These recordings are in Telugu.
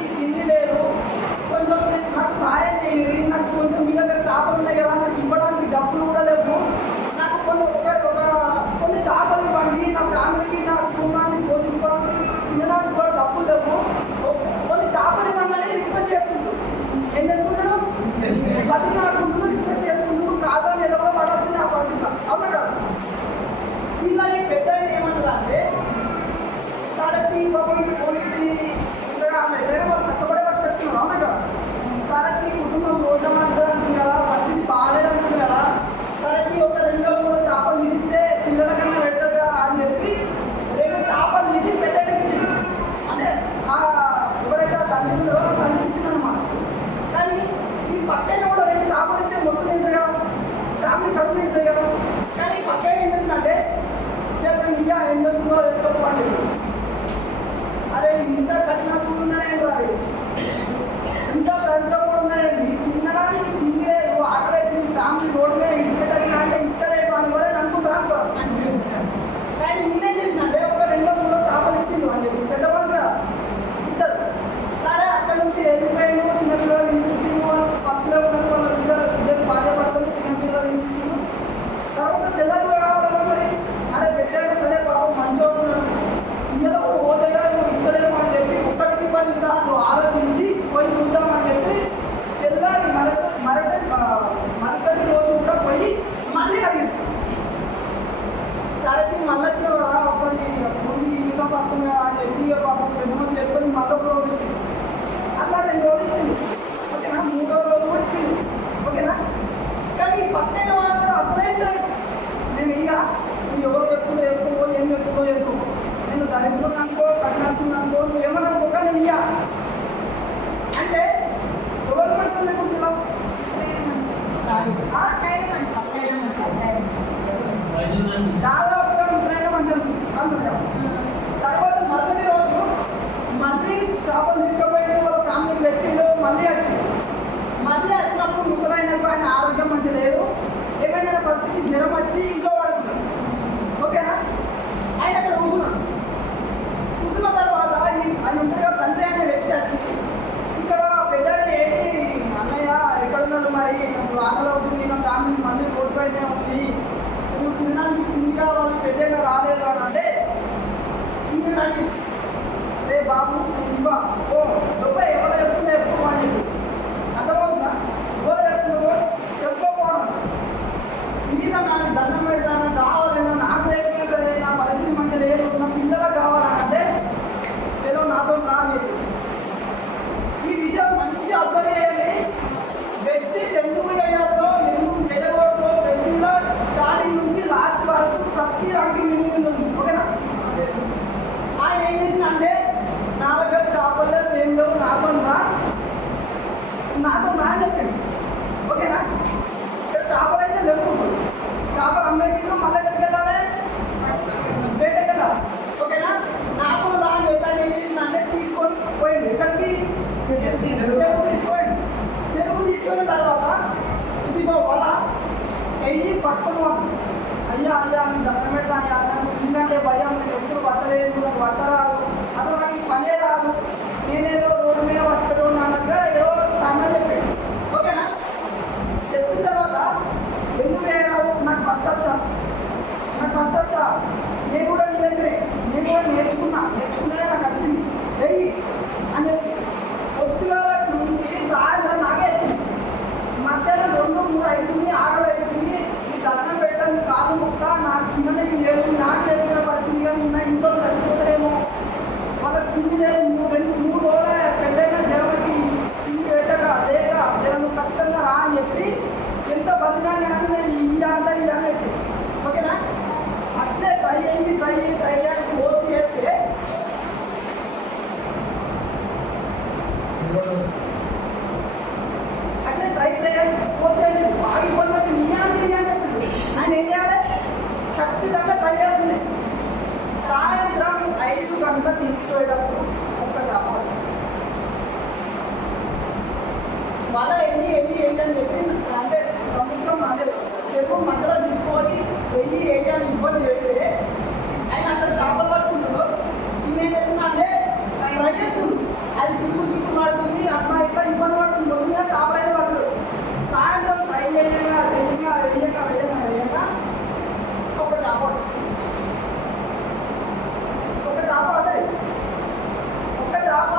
తినడానికి తిండి లేదు, కొంచెం నాకు సాయం చేయండి, నాకు కొంచెం మీ దగ్గర చేపలు ఉన్నాయి కదా, నాకు ఇవ్వడానికి డబ్బులు కూడా లేవు, నాకు కొన్ని చేపలు ఇవ్వండి, నా ఫ్యామిలీకి నా కుటుంబాన్ని పోషించుకోవడానికి తినడానికి కూడా డబ్బులు లేవు, కొన్ని చేపలు ఇవ్వండి అని రిక్వెస్ట్ చేసుకుంటూ ఏం చేసుకుంటాడు, బతిమాడుకుంటూ రిక్వెస్ట్ చేసుకుంటూ కాదని ఎలా కూడా పడాల్సింది ఆ పరిస్థితి. అవునా కాదు? ఇలా ఈ పెద్ద ఏమంటారు అంటే సారథి పాపం పోలీసు ఇంకా వేరే వాళ్ళు కష్టపడే పట్టుకొచ్చుకున్నారు. అవునా కదా? సారథి కుటుంబం రోడ్డం అంటుంది కదా, పరిస్థితి బాగాలేదంటుంది కదా, సారథి ఒక 2 రోజులు కూడా చేపలు తీసిస్తే పిల్లలకన్నా పెట్టరు కదా అని చెప్పి 2 చేపలు తీసి పెద్దకి ఇచ్చింది. అంటే ఎవరైతే ఆ తండ్రి ఉందో ఆ తండ్రికి ఇచ్చింది అనమాట. కానీ ఈ పక్కన కూడా 2 చేపలు ఇస్తే మొత్తం తింటారు కదా, ఫ్యామిలీ కడుపు తింటుంది కదా. కానీ పక్కన ఏం చేస్తుందంటే చెప్పండి ఇంకా ఏం చేస్తుందో వేసుకోపో అని చెప్పి. అరే ఇంత కఠినప్పుడు ఉన్నాయండి, రాదు ఇంత కఠినప్పుడు ఉన్నాయండి, తినడానికి తిండి లేదు, ఆకలేదు, మీ ఫ్యామిలీ రోడ్డు మీద ఇచ్చిపెట్టాలి అంటే ఇస్తలేదు అని కూడా అనుకుంటారు. కానీ నేనేం చేసినంటే ఒక 2-3 చేపలు ఇచ్చిండు అని చెప్పి పెద్ద పని కదా ఇద్దరు. సరే అక్కడ నుంచి వెళ్ళిపోయాను, చిన్నపిల్లలు వినిపించిండు, పక్కలో ఉన్నారు వాళ్ళ ఇద్దరు భార్య భర్తలు చిన్నపిల్లలు వినిపించిండు. తర్వాత పిల్లలు కూడా కావాలి మరి, అరే పెట్టాడు సరే పాపం మంచిగా ఉన్నాడు, ఇందులో పోతాయో ఇక్కడేమో అని చెప్పి 1-10 సార్లు ఆలోచించి పోయి చూద్దామని చెప్పి తెల్లారి మరుసటి రోజు కూడా పోయి మళ్ళీ అడిగింది. సరే మళ్ళీ వచ్చిన కదా ఒకసారి ముందు ఈ విధంగా పడుతుంది కదా అని చెప్పి పాపం పెద్దమంది చేసుకొని మళ్ళీ ఒక రోజు ఇచ్చింది. అట్లా 2 రోజులు ఇచ్చింది. ఓకేనా? 3వ రోజు కూడా ఇచ్చింది. ఓకేనా? కానీ పక్కన వాడు కూడా అసలైతే నేను ఇక నువ్వు ఎవరు చెప్పుకో ఏం చేసుకో, నేను దరిద్రం అనుకో కఠినాత్మను అనుకో నువ్వు ఏమని అనుకోక నేను ఇక అంటే ఎవరు మంచి లేకుంటున్నావు దాదాపుగా మంచి అందరు. తర్వాత మరుసటి రోజు మళ్ళీ చేపలు తీసుకుపోయి వాళ్ళ ఫ్యామిలీకి పెట్టిండు. మళ్ళీ వచ్చినప్పుడు ముసలైనకు ఆయన ఆరోగ్యం మంచి లేదు, ఏమైనా పరిస్థితి జ్వరం వచ్చి ఇంట్లో పడుతున్నాడు. ఓకేనా? ఆయన అక్కడ కూర్చున్న తర్వాత ఆయన ఉంటుంది కదా తండ్రి అనే వ్యక్తి వచ్చి ఇక్కడ పెద్ద ఏంటి అన్నయ్య ఎక్కడున్నాడు, మరి నాకు ఆకలి అవుతుంది, నా ఫ్యామిలీ మళ్ళీ రోడ్డు పైనే ఉంది, నువ్వు తినడానికి తిండి కావాలి, పెద్దగా రాలేదు అని అంటే ఈయన రే బాబు ఇవ్వ దొబ్బ ఎవరో చెప్తుందో చెప్పుకో అని చెప్పి. అర్థమవుతుందా? ఎవరో చెప్తుందో చెప్పుకోపోవడం మీద నాకు దండం పెడతాను కావాలన్నా, నాకు లేకపోయినా సరే నా పరిస్థితి మంచి లేదు, నా పిల్లలకు కావాలంటే చలో నాతో రా అని చెప్పి. ఈ విషయం మంచి అబ్జర్వ్ చేయండి. బెస్ట్ ఎందుకు చేయాలో ఎందుకు చేయకూడదో బెస్ట్లో స్టార్టింగ్ నుంచి లాస్ట్ వరకు ప్రతి దానికి మీనింగ్ ఉంది. ఓకేనా? ఆయన ఏం చేసిందంటే నా దగ్గర చేపలు లేవు ఏం లేవు, నాతో రా అని చెప్పింది. ఓకేనా? ఇక్కడ చేపలు అయితే లేవు, చేపలు అమ్మేసిండు, మళ్ళీ ఎక్కడికి వెళ్ళాలి, బయటకు వెళ్ళాలి. ఓకేనా? నాతో రా అని చెప్పి ఏం చేసిందంటే తీసుకొని పోయింది. ఎక్కడికి? చెరువు తీసుకోండి. చెరువు తీసుకున్న తర్వాత ఇదిగో వల వెయ్యి పట్టుకుని అయ్యా మీకు దండం పెడతాను, నాకు ఎందుకంటే భయం, నేను ఎప్పుడు పట్టలేదు, నాకు పట్ట రాదు, అసలు నాకు ఈ పనే రాదు, నేనేదో రోడ్డు మీద పట్టుకోవడం అన్నట్టుగా ఏదో అన్నని చెప్పాడు. ఓకేనా? చెప్పిన తర్వాత ఎందుకు చేయరాదు, నాకు ఫస్ట్ వచ్చా నేను కూడా నీ దగ్గరే నేను కూడా నేర్చుకునే నాకు వచ్చింది వెయ్యి అని చెప్పి పొద్దుగా నుంచి సాయంత్రం నాకే మధ్యాహ్నం 2-3 అవుతుంది, ఆకలి అవుతుంది, నీ దండం పెట్టాను, నీ కాలు ముక్క నాకు తిన్నది లేదు, నాకు చెప్పిన పరిస్థితిగా ఉన్న ఇంట్లో చచ్చిపోతారేమో, వాళ్ళకి తిండి లేదు, 2-3 రోజులే పెద్దగా జ్వరమకి తిండి పెట్టక లేక జ్వరం ఖచ్చితంగా రా అని చెప్పి ఎంత బతికాను కానీ నేను ఇయ్యాలని చెప్పి. ఓకేనా? అట్లే ట్రై అయ్యి ఫోర్స్ చేస్తే అట్లే ట్రై ఫోర్స్ చేసి బాగా ఇబ్బంది పెట్టి నీ అని చెప్పి ఆయన ఏం చేయాలి, ఖచ్చితంగా ట్రై చేయాల్సింది. సాయంత్రం 5 గంటలకు ఇంటికి పోయేటప్పుడు ఒక్క చేప వల వెయ్యి అని చెప్పి అంటే సముద్రం అంటే చెరువు మధ్యలో తీసుకొని వెయ్యి అని ఇబ్బంది పెడితే ఆయన అసలు చేపలు పట్టుకుంటాడు. నేనేం చెప్తున్నా అంటే ప్రయత్నం అది చిక్కులు అట్లా ఇట్లా ఇబ్బంది పడుతుంది. పొద్దున్న చేపలు అయితే పట్టదు. సాయంత్రం ఫ్రై వేయక ఒక చేప పడ్డాయి. ఒక్క చేప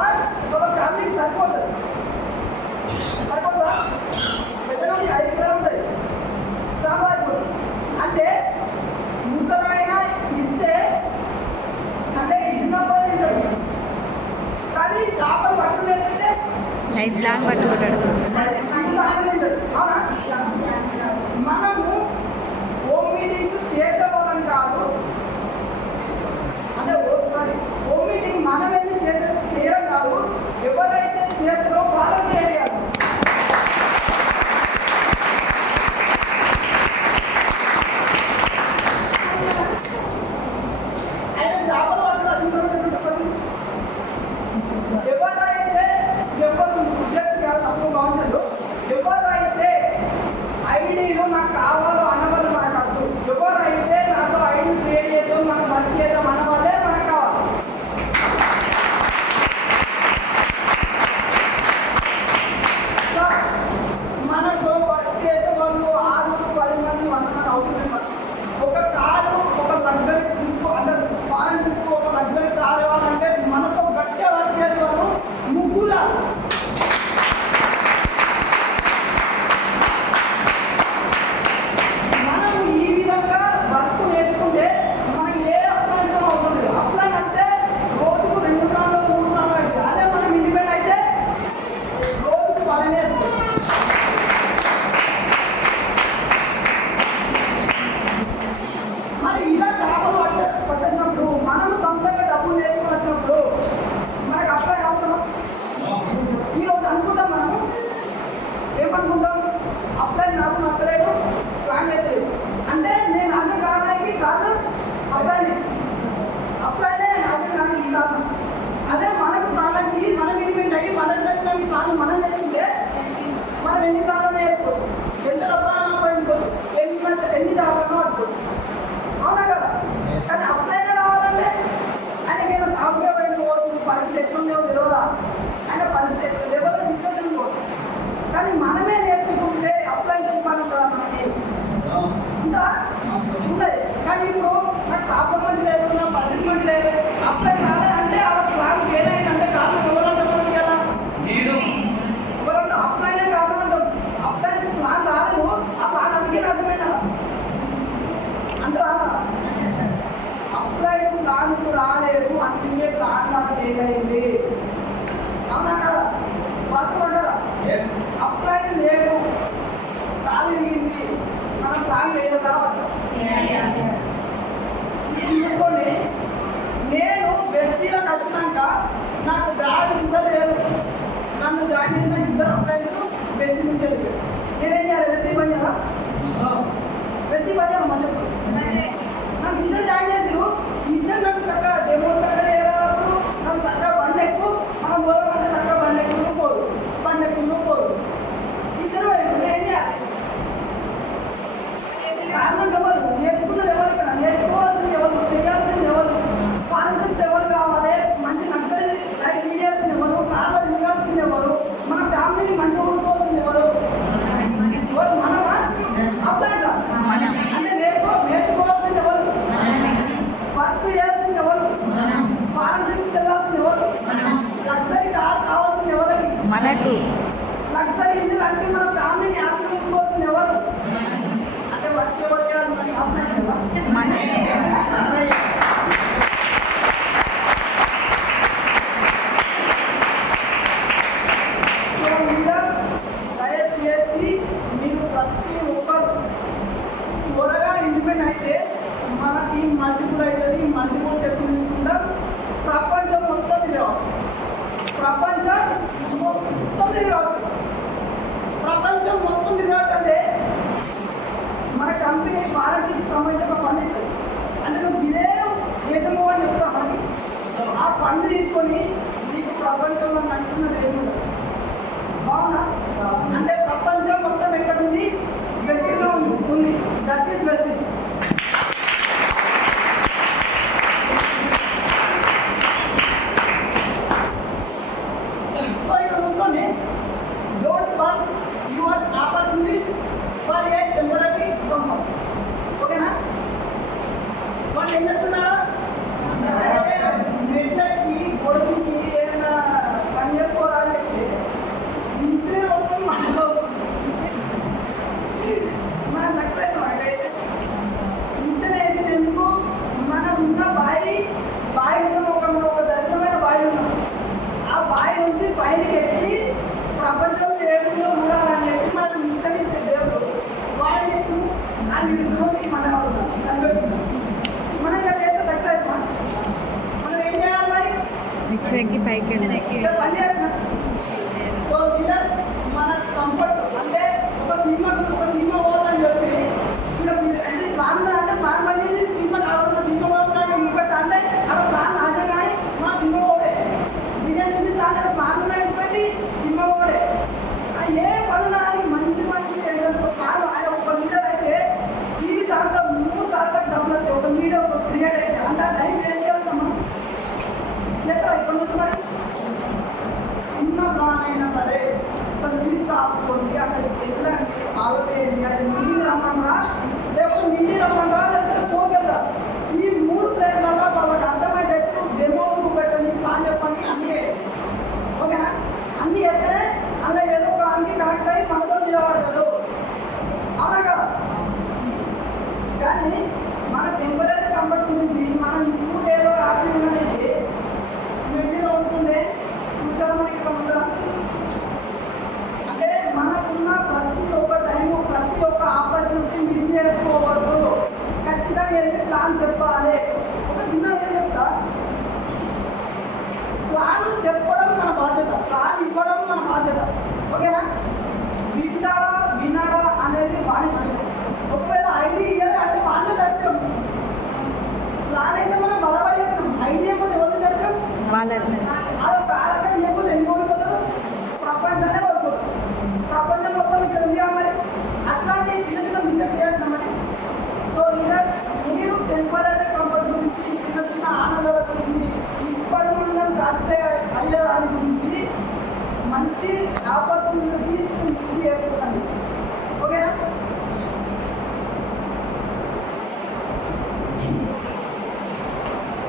ఒక ఫ్యామిలీకి సరిపోతుందా? పెద్ద నుండి 5 కిలోలు ఉంటాయి చేప అయిపోతుంది. అంటే ముసలైనా తింటే అంటే ఇచ్చినప్పుడు తింటాడు, కానీ చేపలు పట్టుకుంటే లైఫ్ లాంగ్ పట్టుకుంటాడు. అవునా? మనము హోమ్ మీటింగ్స్ చేసేవాళ్ళని కాదు, అంటే హోమ్ మీటింగ్ మనం వెళ్ళి చేయడం కాదు, ఎవరైతే చేస్తారో వాళ్ళని చేయాలి. ఆయన చేపలు పట్టుకుంటారు. ఎవరైతే తప్పు బాగుంటాడు, ఎవరైతే ఐడీలు నాకు కావాలో అనవాళ్ళు మనకు వద్దు. ఎవరైతే నాతో ఐడి క్రియేట్ చేద్దాం మనం వర్క్ చేద్దాం అన్న వాళ్ళే మనకు కావాలి. మనతో వర్క్ చేసే వాళ్ళు 6, 10 మంది, 100 మంది అవుతున్నారు. ఒక కారు, ఒక లగ్జరీ ట్రిప్ అంటే ఫారెన్ ట్రిప్, ఒక లగ్జరీ కారు కావాలంటే మనతో గట్టిగా వర్క్ చేసే వాళ్ళు ముగ్గురు. మనం ఈ విధంగా వర్క్ నేర్చుకుంటే మనకి ఏ అప్లైన్ అవసరం లేదు. అప్లైన్ అంటే రోజుకు 2 సార్లు 3 సార్లు అయితే, అదే మనం ఇండిపెండెంట్ అయితే రోజుకు 10 నేర్చుకోవాలి. మరి ఇలా చేపలు పట్టేసినప్పుడు మనము సొంతంగా డబ్బులు నేర్చుకోవాల్సినప్పుడు మనకు అప్లైన్ అవసరమా? ఈరోజు అనుకుంటాం, మనం ఏమనుకుంటాం, అప్లైన్ నాతో నచ్చలేదు, ప్లాన్ చేస్తలేదు అంటే నేను నాశనం కారణానికి కారణం అప్లైనే నాశనం కారణానికి కారణం. అదే మనకు ప్లాన్కి మనం ఇండిపెండెంట్ అయ్యి మనకు నచ్చిన ప్లాన్ మనం చేసుకుంటే మనం ఎన్ని ప్లాన్లోనే వేసుకోవచ్చు, ఎంత డబ్బులు పోయించుకోవచ్చు, ఎన్ని చేపలను పట్టుకోవచ్చు. అవునా కదా? కానీ అప్లైనే రావాలంటే ఆయనకి ఏమైనా సాఫ్ట్వేర్ పోయించుకోవచ్చు, పరిస్థితి ఎట్లుందో తెలియదా, ఆయన పరిస్థితి లేకపోతే సిచ్యువేషన్ పోవచ్చు. కానీ మనమే నేర్చుకుంటే అప్లై చెప్పాలి కదా, మనకి ఇంకా ఉన్నాయి. కానీ ఇప్పుడు నాకు ప్రాబ్లం మంచి లేదు, నా పరిస్థితి మంచి లేదు, అప్లై రాలేదంటే అలా ప్లాన్ ఫెయిల్ అయిందంటే కారణం ఎవరంటే మనకి ఎలా ఎవరంటే అప్లైనే కారణం అంటాం. అప్లై ప్లాన్ రాలేదు, ఆ ప్లాన్ అందుకే నష్టమైనా అంటారా? అప్లై ప్లాన్కు రాలేదు, అందుకే ప్లాన్ నాకు ఫెయిల్ అయింది. అవునా కదా? వాస్తవం కదా? అప్లై లేదు, కాలు ఇరిగింది, మనం ప్లాన్ వేయదా? చూసుకోండి, నేను వెస్టీలోకి వచ్చినాక నాకు బ్యాగ్ కూడా లేదు. నన్ను జాయిన్ చేసిన 2 అప్లైన్స్ వెస్టీ నుంచి వెళ్ళిపోయారు. నేనేం చేయాలి? వెస్టీ పని చేయాలా? వెస్టీ పని చేయాలి. మళ్ళీ నాకు 2 జాయిన్ చేసారు. 2 నాకు చక్కగా డెమో చక్కగా వేయరాదు, నాకు చక్కగా బండి ఎక్కువ, మనం పోదామంటే చక్కగా బండి ఎక్కువ పోరు, 2 వైపు నేను చేయాలి. కారణం ఎవరు? నేర్చుకున్నది ఎవరు? ఇక్కడ నేర్చుకోవాల్సింది ఎవరు? చేయాల్సింది ఎవరు? కాన్ఫిడెన్స్ ఎవరు కావాలి? మంచి లగ్జరీ లైఫ్ లీడాల్సింది ఎవరు? కార్లో దిగాల్సింది ఎవరు? మన ఫ్యామిలీని మంచిగా చూసుకోవాల్సింది ఎవరు? మనమా? అప్లైన్ అంటే నేర్చుకోవాల్సింది ఎవరు? వర్క్ చేయాల్సింది ఎవరు? ఫారెన్ ట్రిప్ వెళ్ళాల్సింది ఎవరు? లగ్జరీ కార్ కావాల్సింది ఎవరికి? మనకు. లగ్జరీ ఇల్లు అంటే మన ఫ్యామిలీని హ్యాపీ చూసుకోవాల్సింది ఎవరు? అంటే వర్క్ ఎవరు చేయాలి? మనకి అప్లైన్ కదా. దయచేసి మీరు ప్రతి ఒక్కరు త్వరగా ఇండిపెండెంట్ అయితే మన టీం మల్టిపుల్ అవుతుంది. మల్టిపుల్ చెప్పి తీసుకుంటా ప్రపంచం మొత్తం తిరగవచ్చు. ప్రపంచం మొత్తం తిరగవచ్చు అంటే మన కంపెనీ ఫారెన్కి సంబంధించిన ఫండ్ ఇస్తుంది. అంటే నువ్వు ఇదే దేశము అని చెప్తా, మనకి ఆ ఫండ్ తీసుకొని నీకు ప్రపంచంలో నచ్చినది ఏముండదు. బాగున్నా? అంటే ప్రపంచం మొత్తం ఎక్కడుంది? వెస్టిలో ఉంది. That is west. సో ఇక్కడ గుర్తుంచుకోండి, don't work your opportunities for a temporary comfort. ఓకేనా? వాళ్ళు ఏం చెప్తున్నాడు? మెట్లకి కొడుకుకి ఏదైనా పని చేసుకోవాలని చెప్తే నిద్రే ఉంటుంది మనం సక్సెస్ అంటే నిద్ర వేసేందుకు మనం ఉన్న బావి ఉన్న ఒక దరిద్రమైన బావి ఉన్నాం. ఆ బావి నుంచి పైనకి ఎక్కి ప్రపంచం ఏడులో చూడాలని చెప్పి మనకు నిద్రనిచ్చే దేవుడు వాడిని ఆ నిలుసుకొని మన సంఘటన మనం కదా ఏదో సక్సెస్ మనం ఏం చేయాలి మరి? నిచ్చెనెక్కి పైకి వెళ్ళి పని చేయాలి. సో విలర్స్ మన కంఫర్ట్ అంటే ఒక సినిమా పోవాలని చెప్పి ఇలా అంటే ప్లాన్ అంటే ప్లాన్ పని చేసి సినిమా కావాలన్న సినిమా పోవాలని ఇంకొకటి అంటే అక్కడ ప్లాన్ నాశనం కానీ మన సినిమా పోడే బిర్యానీ చూపించాలి ప్లాన్ అయిపోయింది సినిమా పోడే ఏ పనులు అని మంచి కాదు. ఆయన ఒక లీడర్ అయితే జీవితాంతం 3 తరాలకు డబ్బులు వస్తాయి. ఒక లీడర్ ఒక క్రియేట్ అయితే అంటే ఆ టైం ఏం చేస్తాం మనం చేద్దాం. ఇక్కడ నుంచి మరి చిన్న ప్లాన్ అయినా సరే ఒక లిస్ట్ రాసుకోండి, అక్కడికి వెళ్ళండి, ఆలోచేయండి. అది మీటింగ్ రమ్మన్నా లేకపోతే మీటింగ్ రమ్మన్నా లేకపోతే స్కోర్కి వెళ్తా. ఈ 3 ప్లేస్లలో వాళ్ళకి అర్థమయ్యేటట్టు డెమో పెట్టండి, ప్లాన్ చెప్పండి, అన్నీ ఓకేనా? అన్నీ చేస్తేనే అందులో ఏదో ఒక అన్ని కనెక్ట్ అయ్యి మనతో నిలబడతాడు. అవునా కదా? కానీ మన టెంపరీ కంఫర్ట్ గురించి మనం ఇప్పుడు ఏదో హ్యాపీ ఉన్నది మెట్టిలో ఉంటుండే ఫ్యూచర్ మనకి ఇక్కడ ఉంటుందా? అంటే మనకున్న ప్రతి ఒక్క టైము ప్రతి ఒక్క ఆపర్చునిటీ మిస్ చేసుకోవద్దు. ఖచ్చితంగా వెళ్ళి ప్లాన్ చెప్పాలి. ఒక చిన్న ఏం చెప్తా, ప్లాన్ చెప్పడం మన బాధ్యత, ప్లాన్ ఇవ్వడం మన బాధ్యత. ఓకేనా? వినాడా అనేది బాధ్యత. ఒకవేళ ఐడి ఇవ్వాలి అంటే బాధ్యత దరిద్రం. ప్లాన్ అయితే మనం బలపడి చెప్తాం, ఐడి ఇవ్వకపోతే ఎవరు దరిద్రం? వాళ్ళని అలా కాలకం ఇవ్వకపోతే ఎన్ని కోల్పోతారు? ప్రపంచాన్ని కోల్పోతారు. ప్రపంచం మొత్తం ఇక్కడ ఉంది మరి అట్లాంటి చిన్న మిస్టేక్ చేయాల్సిన మరి. సో లీడర్స్ మీరు టెంపరీ కంఫర్ట్ గురించి చిన్న ఆనందాల గురించి ఇప్పటి మనం సాటిస్ఫై అయ్యే దాని గురించి మంచి ఆపర్చునిటీస్ మిస్ చేసుకోండి. ఓకేనా?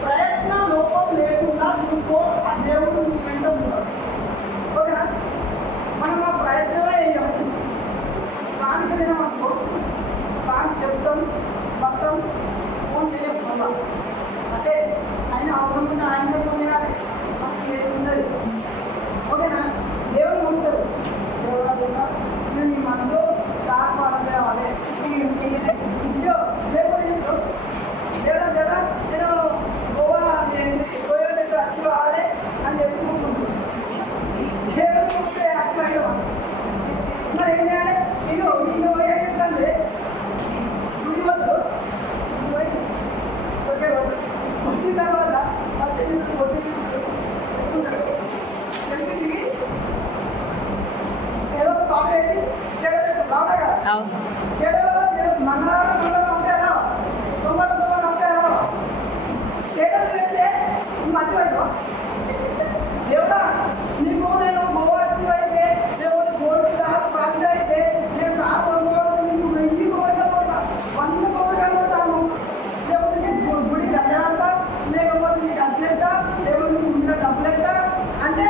ప్రయత్న లోపం లేకుండా చూసుకో, ఆ దేవుడు నీ వెంట ఉన్నాడు. ఓకేనా? మనం ఆ ప్రయత్నమే వేయము. ప్లాన్కి వెళ్ళినామనుకో ప్లాన్ చెప్తాం మొత్తం ఫోన్ చేయం మళ్ళా అంటే ఆయన అవసరం ఉంటే ఆయనే ఫోన్ చేయాలి, మనకి ఏది ఉండదు. ఓకేనా? దేవుడు ఉంటారు. దేవుడా నేను నీ మనతో స్టార్ పాలన కావాలి ఇదో రేపు దేవుడా నేను గోవా గోయా అచీవ్ కావాలి అని చెప్పుకుంటున్నాను. దేవుడు ఉంటే అచీవ్ అయ్యేవా? మరి ఏం చేయాలి? నేను ఏం చెప్తాను గుడి వద్దు ఓకే వచ్చిన తర్వాత తెలిపి దిగి ఏదో ఒక పాట పెట్టి చేయడం రాదా కదా? చేయడం మంగళవారం ఉంటే ఎలా సోమవారం ఉంటే ఎలా చేయడం వెళ్తే మర్చిపోయావా? దేవుడా నీకు నేను గోవా అచీవ్ అయితే లేకపోతే గోల్డ్ కాదు కాదు అయితే నేను కాదు కొనుక్కోవాలి నీకు 1000 కోరికలు కొడతా 100 కోరికలు కొడతాను. లేకపోతే నీకు గుడి గడ్డతా లేకపోతే నీకు అట్లెత్తా లేకపోతే నీకు ముందుగా డబ్బులు ఎత్తా అంటే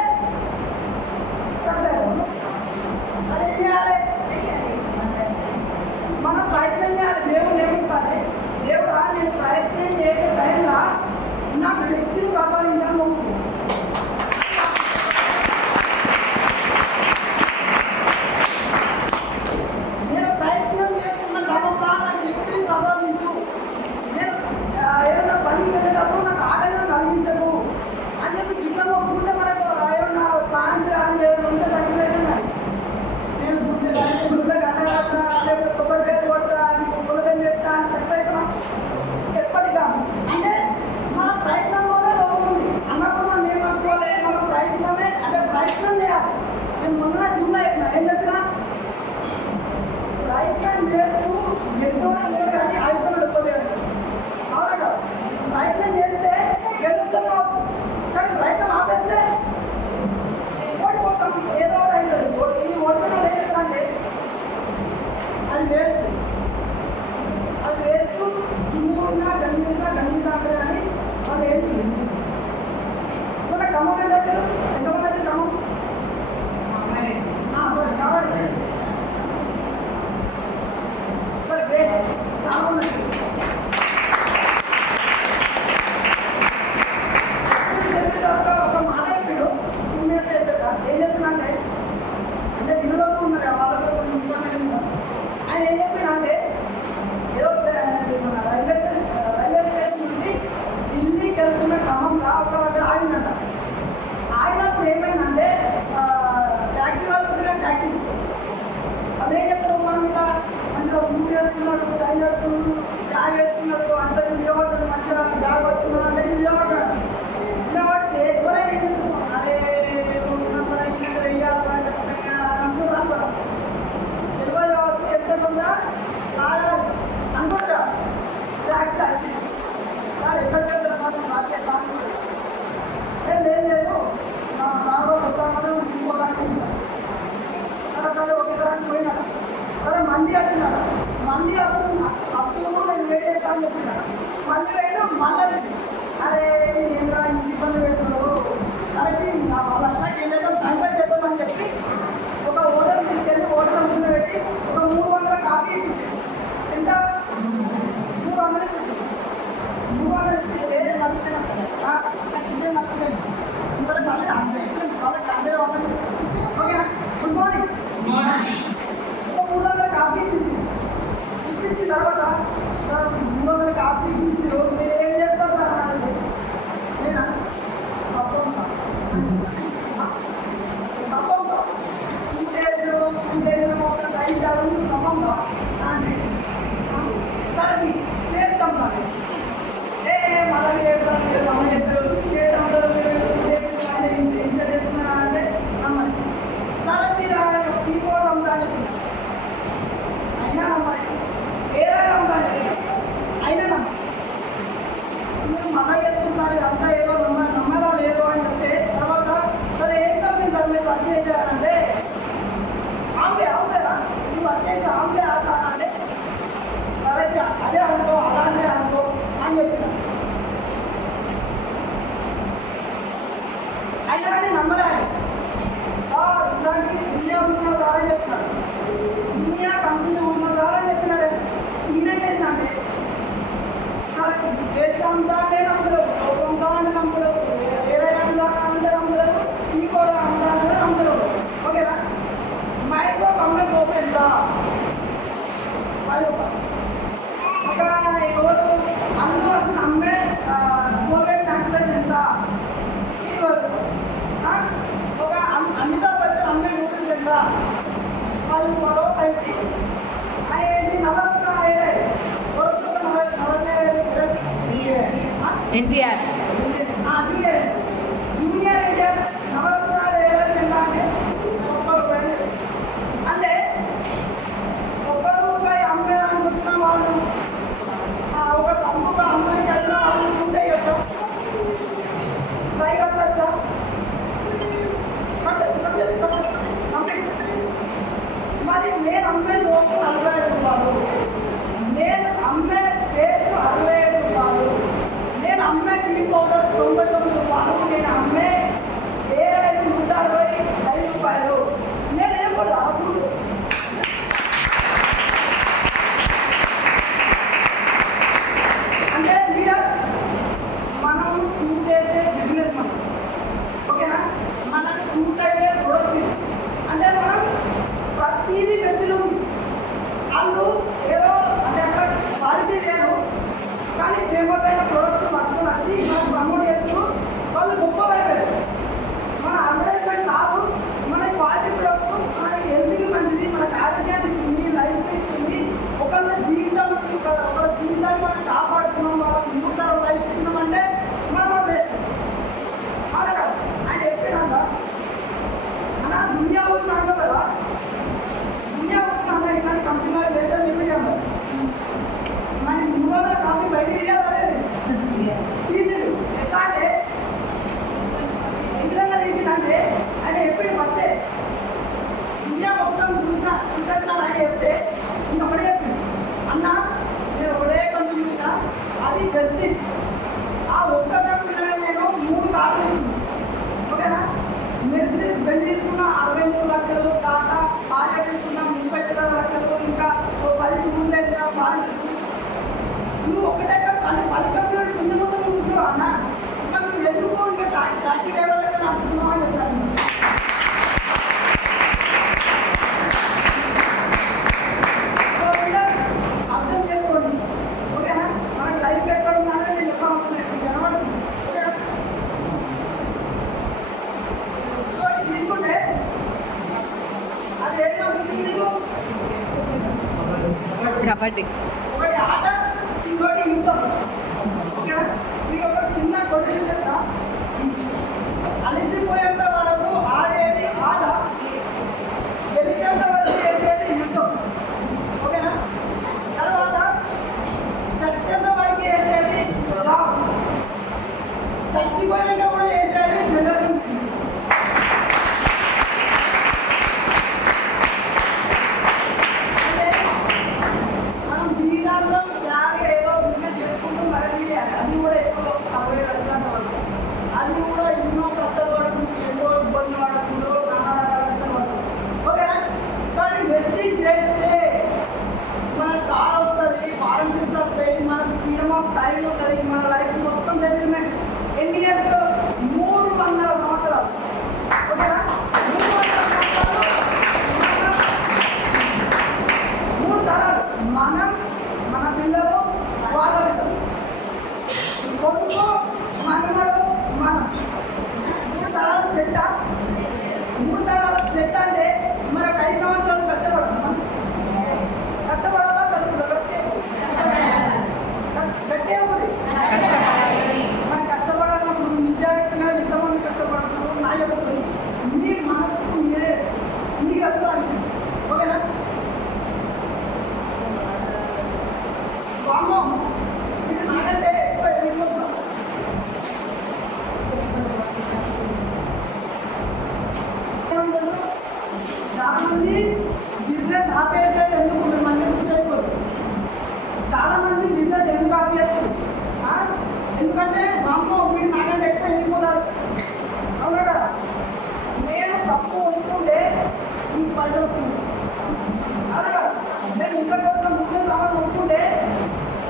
అది ఏం చేయాలి? మనం ప్రయత్నం చేయాలి. దేవుడు ఏమంటానే దేవుడా నేను ప్రయత్నం చేసే టైంలో నాకు శక్తిని ప్రసాదించాలని మొక్కు. నేను ప్రయత్నం చేస్తున్న క్రమంలో నాకు శక్తిని ప్రసాదించు. నేను ఏదైనా పని వెళ్ళేటప్పుడు నాకు ఆటంకం కలిగించకు అని చెప్పి గిట్ల మొక్కుకుంటే మనకు ఏమన్నా ప్లాన్స్ కానీ ఏమైనా ఉంటే సక్సెస్ అయితే మరి నేను గుడ్డ కట్టగలుగుతా లేకపోతే కొబ్బరికాయ కొడతా నీకు కొలకం చెప్తా అని సక్సెస్ అవుతున్నా ఎప్పటికా అంటే మన ప్రయత్నంలోనే లోపం ఉంది అన్నప్పుడు పోయినాడ. సరే మళ్ళీ వచ్చినాడ. మళ్ళీ వస్తువు నేను వెయిట్ చేస్తా అని చెప్పినాడ. మళ్ళీ వేయడం మళ్ళీ అరే ఏంద్రా ఇంటి ఇబ్బంది పెడుతున్నావు. సరే వాళ్ళ అసలు ఏం చేద్దాం దండ చేద్దామని చెప్పి ఒక హోటల్ తీసుకెళ్ళి హోటల్ కూర్చుని పెట్టి ఒక 300 కాఫీ ఇప్పించింది. ఎంత 300 ఇప్పించింది. 300 ఇప్పిస్తే మర్చిపోయినా సరే ఖచ్చితంగా మర్చిపోయింది. సరే పర్లేదు అంతే వాళ్ళకి అందే వాళ్ళకి ఓకేనా. Good morning. ఒక 300 కాఫీ ఇప్పించింది. ఇప్పించిన తర్వాత సార్ 300 కాఫీ ఇప్పించారు మీరు ఏం చేస్తారు సార్ అన్నది. నేనా సపోర్ట్ సూటేజ్ ఒక టైం సమంగా అని సరే టేస్ట్ అమ్మాలి. మళ్ళీ చేస్తారు మీరు మళ్ళీ చెప్తారు ఇన్సెట్ చేస్తున్నారా అంటే నమ్మాలి. సరే మీరు తీసుకోవడం అమ్ముతాను అయినా నమ్మాలి. ఏదైనా అమ్ముతాను అయినా నమ్మాలి. మీరు మళ్ళీ చెప్తున్నారు అంతా ఏదో నమ్మేలా లేదు అని చెప్తే తర్వాత సరే ఏం కంపెనీ సార్ మీరు వర్క్ చేశారంటే ఆంబేరా నువ్వు వర్క్ చేసి ఆంబే ఆడతానంటే సరే అదే అనుకో అలాంటి అనుకో అని చెప్పిన. అయినా కానీ నమ్మలే సార్ ఇట్లాంటి దునియా ఊరిన దారని చెప్పినాడు. దునియా కంపెనీ ఊరిన దారని చెప్పినాడు. ఈయన చేసిన అంటే సరే వేస్ట్ అమ్ముతా అంటే నమ్మరు, సోపు అమ్ముతా అంటే నమ్మరు, వేరే అమ్ముతా అంటే నమ్మరు, ఈ కూర అమ్ముతా అంటే నమ్మరు. ఓకేనా. మైక్రో అమ్మే సోపు ఎంత 10 రూపాయలు. ఒక ఎవరు అల్లు అర్జున్ అమ్మే కోల్గేట్ ట్యాక్స్ ప్రైస్ ఎంత 20 రూపాయలు. ఒక అమితాబ్ బచ్చన్ అమ్మే నూడిల్స్ ఎంత 10 రూపాయలు 5 రూపాయలు. ఏంటి నవరత్న ఎన్టీఆర్ జూనియర్ ఎన్టీఆర్ నవరత్నాలు ఏదైనా ఎంత అంటే 1 రూపాయలు. అంటే 1 రూపాయి అమ్మేదానికి వచ్చిన వాళ్ళు ఒక సంపుగా అమ్మని కలిగిన వాళ్ళు ఉండేయచ్చా పై కట్టచ్చా కట్టచ్చు మరి నేను అమ్మే సోపు 45 రూపాయలు, నేను అమ్మే పేస్ట్ 67 రూపాయలు, నేను అమ్మే టీ పౌడర్ 99 రూపాయలు, నేను అమ్మే ఏ రైలు 165 రూపాయలు. నేనేం కూడా అసలు అంటే లీడర్స్ మనం సూట్ చేసే బిజినెస్ మనం ఓకేనా. మనకు సూట్ అయ్యే ప్రొడక్ట్స్ అంటే మనం ప్రతిదీ బెస్ట్లో ఉంది. వాళ్ళు ఏదో అంటే అక్కడ క్వాలిటీ లేదు కానీ ఫేమస్ అయిన ప్రోడక్ట్ పట్టుకొని వచ్చి మనకు ప్రమోట్ చేస్తూ వాళ్ళు గొప్పలు అయిపోయారు. మన అడ్వర్టైజ్మెంట్ కాదు, మన క్వాలిటీ ప్రొడక్ట్స్ మనకి హెల్త్కి మంచిది, మనకు ఆరోగ్యాన్ని ఇస్తుంది, లైఫ్ ఇస్తుంది. ఒకళ్ళ జీవితాన్ని మనం కాపాడుతున్నాం, వాళ్ళకి ముందు లైఫ్ ఇస్తున్నామంటే మనం కూడా వేస్ట్. అవునా కదా. ఆయన చెప్పినాక మన దునియా ఊరిన అంటాం కదా, దునియా ఊరిన అన్న ఇట్లాంటి కంపెనీలో వేస్ట్ అని చెప్పాము. మన 300 కాఫీ బయట తీసాడు. ఎట్లా అంటే ఏ విధంగా తీసిండంటే ఆయన చెప్పాడు ఫస్టే దునియా మొత్తం చూసేస్తున్నాను. ఆయన చెప్తే నేను ఒకటే చెప్పింది అన్న నేను ఒకటే కంపెనీ చూసిన అది ప్రెస్టీజ్. ఆ ఒక్క కంపెనీలో నేను 3 కార్లు తీసుకున్నాను ఓకేనా. మెర్సిడీస్ బెంజ్ తీసుకున్నా 63 లక్షలు, టాటా పాజెట్ తీసుకున్నా 30 లక్షలు, ఇంకా 10 ముందు ఫారెన్. నువ్వు ఒకటే అంటే 10 కంపెనీలు దున్ని మొత్తం చూస్తున్నావు అన్న, ఇంకా నువ్వు ఎందుకు ఇంకా టాక్సీ డ్రైవర్ లెక్క నడుపుతున్నావు అని చెప్పాను. సో అర్థం చేసుకోండి ఓకేనా. మనకి లైఫ్ ఎక్కడ ఉందనేది నేను చెప్పాల్సిన కనబడుతుంది ఓకేనా. సో ఇది తీసుకుంటే అది ఏం అనిపిస్తుంది నీకు కబడ్డీ ఒకటి ఆట ఇంకోటి యుద్ధం ఓకేనా. మీకు ఒక చిన్న కొటేషన్ చెప్తా. అలసిపోయేంత వరకు ఆడేది ఆట, గెలిచేంత వరకు చేసేది యుద్ధం ఓకేనా. తర్వాత చచ్చేంత వరకు వేసేది జాబ్, చచ్చిపోయాక కూడా వేసేది జనరేషన్ బిజినెస్. ఇయర్స్ 300 సంవత్సరాలు. ఓకేనా? 300 సంవత్సరాలు మూడు తరాలు. మనం, మన పిల్లలు, వాళ్ళ పిల్లలు, కొడుకు, మనమడు, మనం. 3 తరాలు సెట్. 3 తరాల సెట్ అంటే మరి 5 సంవత్సరాలు కష్టపడాలి. మనం కష్టపడాలా గట్టే ఉంది. మరి కష్టపడాలన్నప్పుడు నిజాయితీగా ఎంతమంది కష్టపడుతున్నారు నా యొక్క మీ మనసుకు మీరే మీకు అర్థం విషయం. ఓకేనా? వామ్మో మీరు నాకంటే ఎక్కువ ఎదిగిపోతున్నారు. చాలా మంది బిజినెస్ ఆపేసేది ఎందుకు మీరు మంచి గుర్తు చేసుకోరు. చాలా మంది బిజినెస్ ఎందుకు ఆపేస్తారు? ఎందుకంటే వామ్మో వీడు నాకంటే ఎక్కువ ఎదిగిపోతాడు. అవునా కదా? నేను తప్పు అనుకుంటే నీకు పైసలు వస్తుంది. అదే కదా? నేను ఇంట్లో కోసం ముందు కావాలని ఒప్పుకుంటే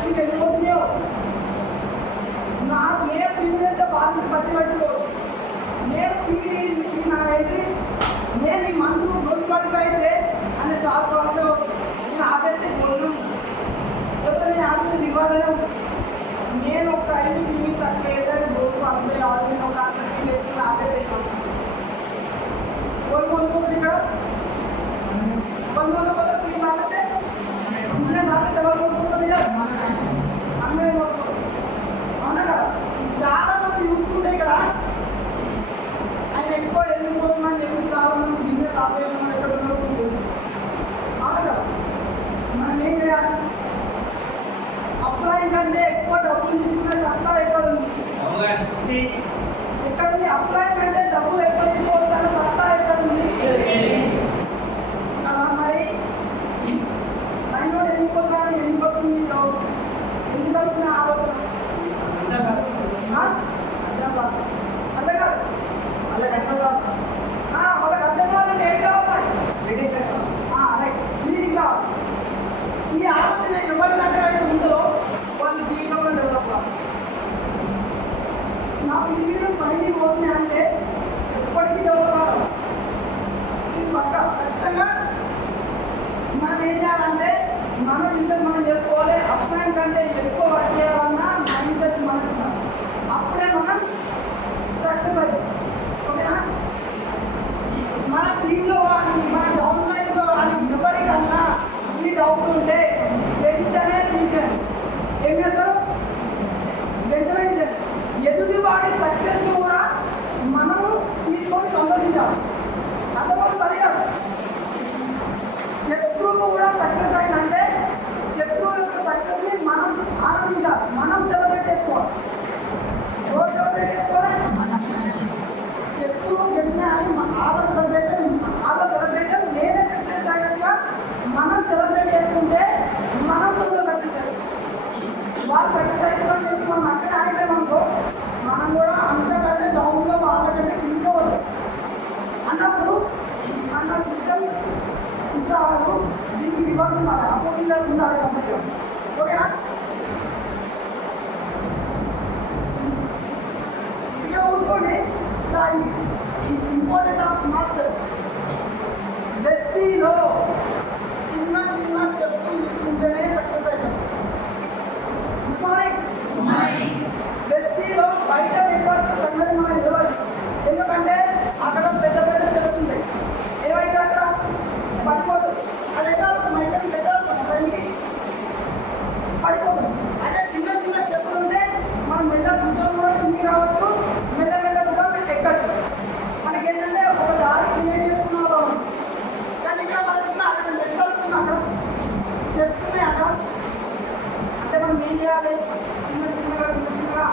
నీకు వెళ్ళిపోతున్నావు. నాకు నేను బిజినెస్ వాళ్ళకి పచ్చి పెట్టుకోవచ్చు. నేను నా ఏంటి నేను ఈ మందు రోజు పట్టుకు అయితే అని చాలా వాళ్ళే నేను ఆపేస్తే కొను. లేకపోతే నేను ఆపేసి ఇవ్వాలనే నేను ఒక 5 టీవీ తక్కువ ఏదైనా రోజు అందరూ కావాలి. నేను ఒక 5 టీవీ వేసుకుని ఆపేసేసాను. కొనుక్కోదు ఇక్కడ కొనుక్కోదు నేను ఆపితే బిజినెస్ ఆపితే ఎవరు మోసుకుంటుంది కదా? మనమే మోసుకుంటాం. అవునా కదా? చాలా మంది చూసుకుంటే ఇక్కడ ఆయన ఎక్కువ ఎదిగిపోతున్నా అని చెప్పి చాలా మంది బిజినెస్ ఆపేస్తున్నారు. ఎక్కడ ఉన్నారో మీకు తెలుసు. అవునా కదా? మనం ఏం చేయాలి? అప్లై కంటే ఎక్కువ డబ్బులు తీసుకునే సత్తా ఎక్కడ ఉంది? ఎక్కడ ఉంది? అప్లై కంటే డబ్బులు ఎక్కువ తీసుకోవచ్చు అన్న సత్తా ఎక్కడ ఉంది? కదా? మరి ఆయన ఎదిగిపోతున్నా అని ఎందుకు వస్తుంది? ఎందుకు వస్తుంది ఆలోచన? అర్థం కాదు. వాళ్ళకి అర్థం కావాలంటే ఏం కావాలి? రైట్, రీడింగ్ కావాలి. ఈ ఆలోచన ఎవరి దగ్గర అయితే ఉందో వాళ్ళ జీవితంలో డెవలప్ కావాలి. నా పిల్లలు బయటికి పోతున్నాయి అంటే ఎప్పటికీ డెవలప్ కావాలి. ఇది పక్క ఖచ్చితంగా మనం ఏం చేయాలంటే మన బిజినెస్ మనం చేసుకోవాలి. అప్లై కంటే ఎక్కువ వర్క్ చేయాలన్నా మైండ్ సెట్ మనకు ఉండాలి. అప్పుడే మనం సక్సెస్ అవుతాం. ఓకేనా? మన టీంలో కానీ మన డౌన్ లైన్లో కానీ ఎవరికన్నా ఈ డౌట్ ఉంటే వెంటనే తీసేయండి. ఏం చేస్తారు? వెంటనే తీసేయండి. ఎదుటి వాడి సక్సెస్ కూడా మనము తీసుకొని సంతోషించాలి. అంతమంది పరిగారు శత్రువు కూడా సక్సెస్ అయిందంటే శత్రువు యొక్క సక్సెస్ని మనం ఆనందించాలి. మనం సెలబ్రేట్ చేసుకోవాలి. ఎవరు సెలబ్రేట్ చేసుకోవాలి? శత్రువు గెలిచిన సెలబ్రేషన్ నేనే సక్సెస్ అయినట్టుగా మనం సెలబ్రేట్ చేసుకుంటే మనం తొందర సక్సెస్ అవుతాం. వాళ్ళు సక్సెస్ అవుతుందని చెప్పి మనం అక్కడ ఆగిపోయామనుకో మనం కూడా అంతకంటే డౌన్లో వాళ్ళకంటే కిందికి పోతాం. అన్నప్పుడు మన విజన్ ఇంకా వాళ్ళు దీనికి రివర్స్ ఉండాలి, ఆపోజిట్గా ఉండాలి కంప్లీట్గా. ఓకేనా? ఇక చూసుకోండి ఇంపార్టెంట్ ఆఫ్ స్మాల్ స్టెప్స్. బెస్టీలో చిన్న చిన్న స్టెప్స్ తీసుకుంటేనే సక్సెస్ అవుతాం. Good morning. బెస్టీలో బయట నెట్వర్క్ సంగతి మనం ఇవ్వాలి. ఎందుకంటే అక్కడ పెద్ద పెద్ద స్టెప్స్ ఉంటాయి. ఏమైతే అక్కడ పడిపోతుంది. అది ఎట్లా బయట బయటికి పడిపోతుంది. అదే చిన్న చిన్న స్టెప్పులు ఉంటే మనం మెల్ల కూర్చొని కూడా కిందికి రావచ్చు, మెల్ల మెల్ల కూడా ఎక్కచ్చు. మనకి ఏంటంటే ఒక దారి క్రియేట్ చేసుకున్నాం. కానీ ఇక్కడ మనకి అక్కడ నెట్వర్క్ ఉంది, అక్కడ స్టెప్స్ ఉన్నాయి అక్కడ. అంటే మనం ఏం చేయాలి? చిన్న చిన్నగా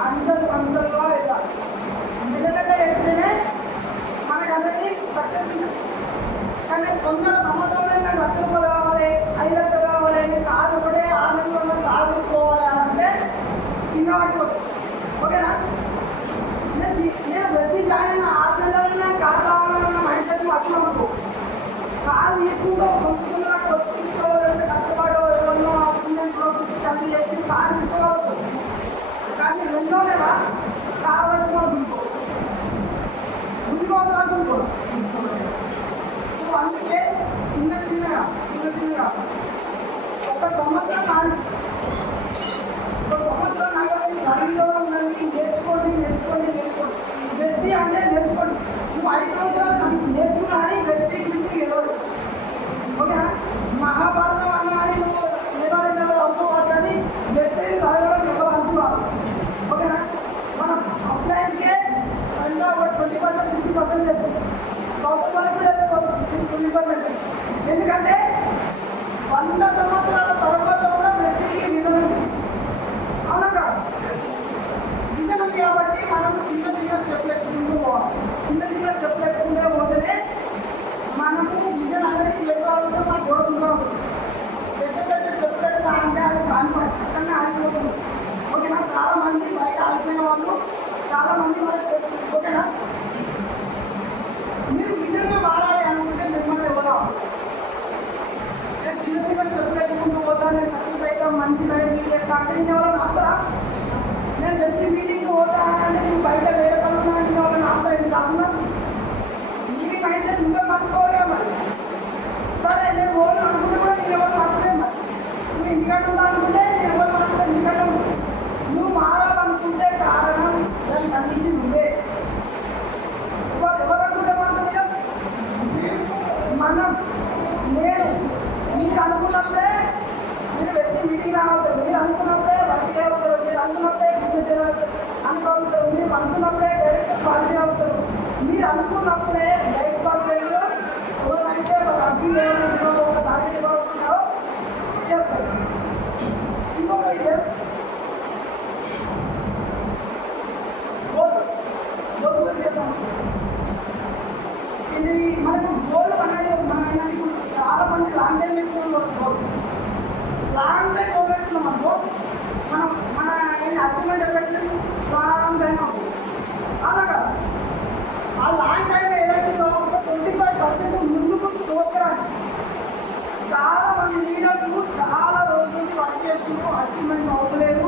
అంచెలుగా వెళ్ళాలి. మెల్లమెల్ల ఎక్కితేనే మనకు అనేది సక్సెస్ ఉంటుంది. కానీ 100 సంవత్సరాలు నాకు ₹1,00,000 కావాలి, 5 లక్షలు కావాలి, నేను కాదు ఒకటే 6 నెలల్లో కారు తీసుకోవాలి అని అంటే కింద పడిపోతుంది. ఓకేనా? నేను ప్రతి జాయిన్ 6 నెలల్లో కారు కావాలన్న మైండ్ సెట్ వచ్చినప్పుడు కారు తీసుకుంటూ కొంచెంగా కొట్టించో లేకపోతే కష్టపడో ఎవరినో చదివి చేసి కారు తీసుకోవచ్చు. కానీ 2వ నెల 6 లక్షలు గుంజుకోవాలి. సో అందుకే చిన్న చిన్నగా ఒక సంవత్సరం కానీ రన్నింగ్లో ఉండండి, నేర్చుకోండి. బెస్ట్ అంటే నేర్చుకోండి. నువ్వు 5 సంవత్సరాలు నేర్చుకున్నా అని బెస్ట్ గురించి గెలవదు. ఓకేనా? మహాభారతం అన్న అని నువ్వు నెల అవుతావు కానీ బెస్ట్ రాయడం ఎవరు అనుకోవాలి. ఓకేనా? మనం అప్లయన్స్కే ఎంత 20% 50% చేస్తాం. Full information. ఎందుకంటే 100 సంవత్సరాల తర్వాత కూడా బెస్ట్కి విజన్ ఉంది. అవునా కాదు? విజన్ ఉంది కాబట్టి మనము చిన్న స్టెప్లు ఎక్కుంటూ పోవాలి. చిన్న స్టెప్లు ఎక్కుంటే పోతేనే మనము విజన్ అనేది చేసుకోవాలంటే మన గొడవ ఉండాలి. పెద్ద స్టెప్లు ఎక్కుతా అంటే అది కానిపాలి, అక్కడనే ఆగిపోతుంది. ఓకేనా? చాలామంది బయట ఆగిపోయిన వాళ్ళు చాలామంది మనకు తెలుసు. ఓకేనా? మీరు నిజంగా మారాలి అనుకుంటే మిమ్మల్ని ఎవరు నేను చిన్న స్టెప్ వేసుకుంటూ పోతాను, నేను సక్సెస్ అవుతాను, మంచి లైఫ్ మీడియా అంటే నేను ఎవరైనా ఆపుతారా? నేను బెస్ట్ మీటింగ్కి పోతానంటే నేను బయట వేరే పనులు నేను ఎవరైనా ఆపుతా? ఇది రాకుండా నీ మైండ్ సెట్ నువ్వే మార్చుకోవాలి. మరి సరే నేను ఓన్ అనుకుంటే కూడా నేను ఎవరు మార్చలేదు. మరి నువ్వు ఇంటికంటే ఉందా అనుకుంటే నేను ఎవరు మార్చలేదు. ఇంటికంటే నువ్వు మారాలనుకుంటే కారణం దానికి అన్నింటి నువ్వే. ఎవరనుకుంటే మాత్రం మనం మీరు అనుకున్నప్పుడే మీరు వ్యక్తి మీటింగ్ రాగలుగుతారు, మీరు అనుకున్నప్పుడే వర్క్ చేయగలుగుతారు, మీరు అనుకున్నప్పుడే బిజినెస్ అనుకోగలుగుతారు, మీరు అనుకున్నప్పుడే డైరెక్టర్ క్వాలిటీ అవుతారు, మీరు అనుకున్నప్పుడే లైఫ్ క్వాలిటీలో ఎవరైతే వాళ్ళు అర్జీ చేయాలనుకున్నారో ఒక టార్గెట్ ఇవ్వాలనుకున్నారో చేస్తారు. ఇంకొక విషయం గోల్ గురించి చెప్తాను. ఇది మనకు గోల్ అనేది మనం చాలా మంది లాంగ్ టైం పెట్టుకోవచ్చు. లాంగ్ టైం గోల్ పెట్టుకున్నాం అనుకో మన అచీవ్మెంట్ ఎక్కడైతే లాంగ్ టైం అవుతుంది. అలాగా ఆ లాంగ్ టైం ఏదైతుందో ఒక 25% ముందుకు తోసుకురాండి. చాలా మంది లీడర్స్ చాలా రోజుల నుంచి వర్క్ చేస్తున్నారు, అచీవ్మెంట్స్ అవుతలేదు,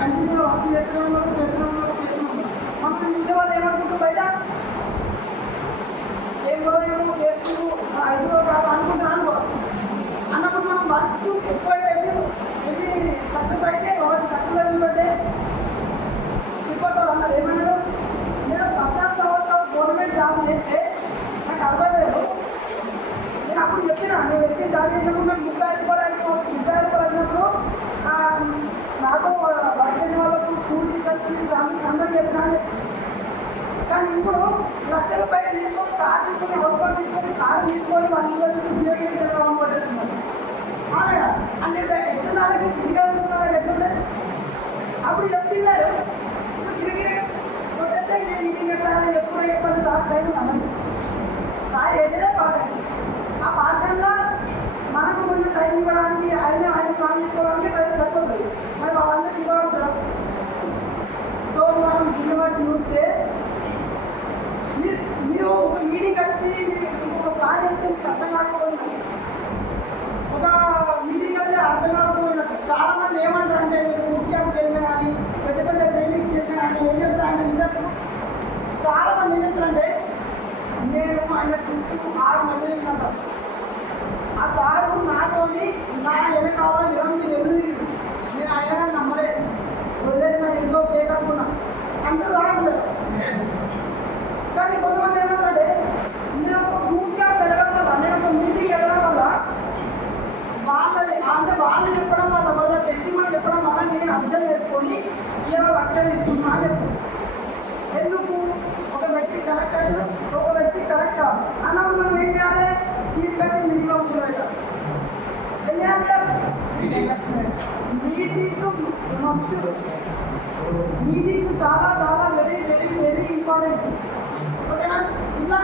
కంటిన్యూగా వర్క్ చేస్తూనే ఉన్నారు. మనం చూసే వాళ్ళు ఏమనుకుంటారు, బయట ఏమో చేస్తూ 5 కాదు అనుకుంటున్నా అన్నప్పుడు మనం వర్క్ ఎక్కువ వేసి ఇది సక్సెస్ అయితే వాళ్ళకి సక్సెస్ అయినట్టే. ఇప్పుడు అన్నారు ఏమన్నారు, నేను 14 సంవత్సరాలు గవర్నమెంట్ జాబ్ చేస్తే నాకు 60,000. నేను అప్పుడు చెప్పినా నేను వెస్ట్ స్టార్ట్ చేసినప్పుడు నాకు 35 రూపాయలు అయినప్పుడు నాతో వర్క్ చేసే వాళ్ళకు స్కూల్ టీచర్స్ ఫ్యామిలీస్ అందరూ చెప్పినా. కానీ ఇప్పుడు 1,00,000 రూపాయలు తీసుకొని కారు తీసుకొని అవుట్ఫాల్ తీసుకొని కారు తీసుకొని వాళ్ళు ఉపయోగించడం పట్టేస్తున్నారు. అవునా? అంటే ఎత్తున్నాళ్ళకి ఉపయోగిస్తున్నారు ఎట్లుంటే అప్పుడు చెప్తున్నారు. తిరిగి కొట్టేస్తే నేను మీటింగ్ ఎట్లా ఎప్పుడు సార్ టైం ఉన్నాను సార్ వేసేదే పాట. ఆ పాఠంలో మనకు కొంచెం టైం ఇవ్వడానికి ఆయన ప్లాన్ చేసుకోవడానికి టైం సరిపోతుంది. మరి వాళ్ళందరికీ ఇవ్వడం. సో మనం దీన్ని బట్టి చూస్తే మీరు ఒక మీటింగ్ వచ్చి ఒక ప్లాన్ చెప్తే మీకు అర్థం కాకపోయినా, ఒక మీటింగ్ అయితే అర్థం కాకపోయినా చాలామంది ఏమంటారు అంటే మీరు బూట్ క్యాంప్కి వెళ్ళినా కానీ పెద్ద ట్రైనింగ్స్కి వెళ్ళినా కానీ ఏం చెప్తారంటే ఇంట్రెస్ట్ చాలామంది ఏం చెప్తారంటే నేను ఆయన చుట్టూ 6 నెలలు ఉన్నా సార్, ఆ సారు నాతోని నా వెనకాల 8 నెలలు నేను ఆయన నమ్మలేదు, వదిలేదు నా ఇంట్లో చేయకనుకున్నా అంటూ రావట్లేదు. కానీ కొంతమంది ఏమంటారంటే నేను ఒక బూట్ క్యాంప్ వెళ్ళడం వల్ల, నేను ఒక మీటింగ్ వెళ్ళడం వల్ల వాళ్ళు చెప్పడం వల్ల టెస్టిమోనీ చెప్పడం వల్ల నేను అర్థం చేసుకొని 20 లక్షలు తీసుకున్నా అని చెప్తాను. ఎందుకు? ఒక వ్యక్తి కరెక్ట్ అయితే ఒక వ్యక్తి కరెక్ట్ కాదు అన్నప్పుడు మనం ఏం చేయాలి? తీసుకొచ్చి మీటింగ్లో కూర్చోబెట్టాలి. ఏం చేయాలి? Meetings must. మీటింగ్స్ చాలా వెరీ ఇంపార్టెంట్. ఓకేనా? ఇలా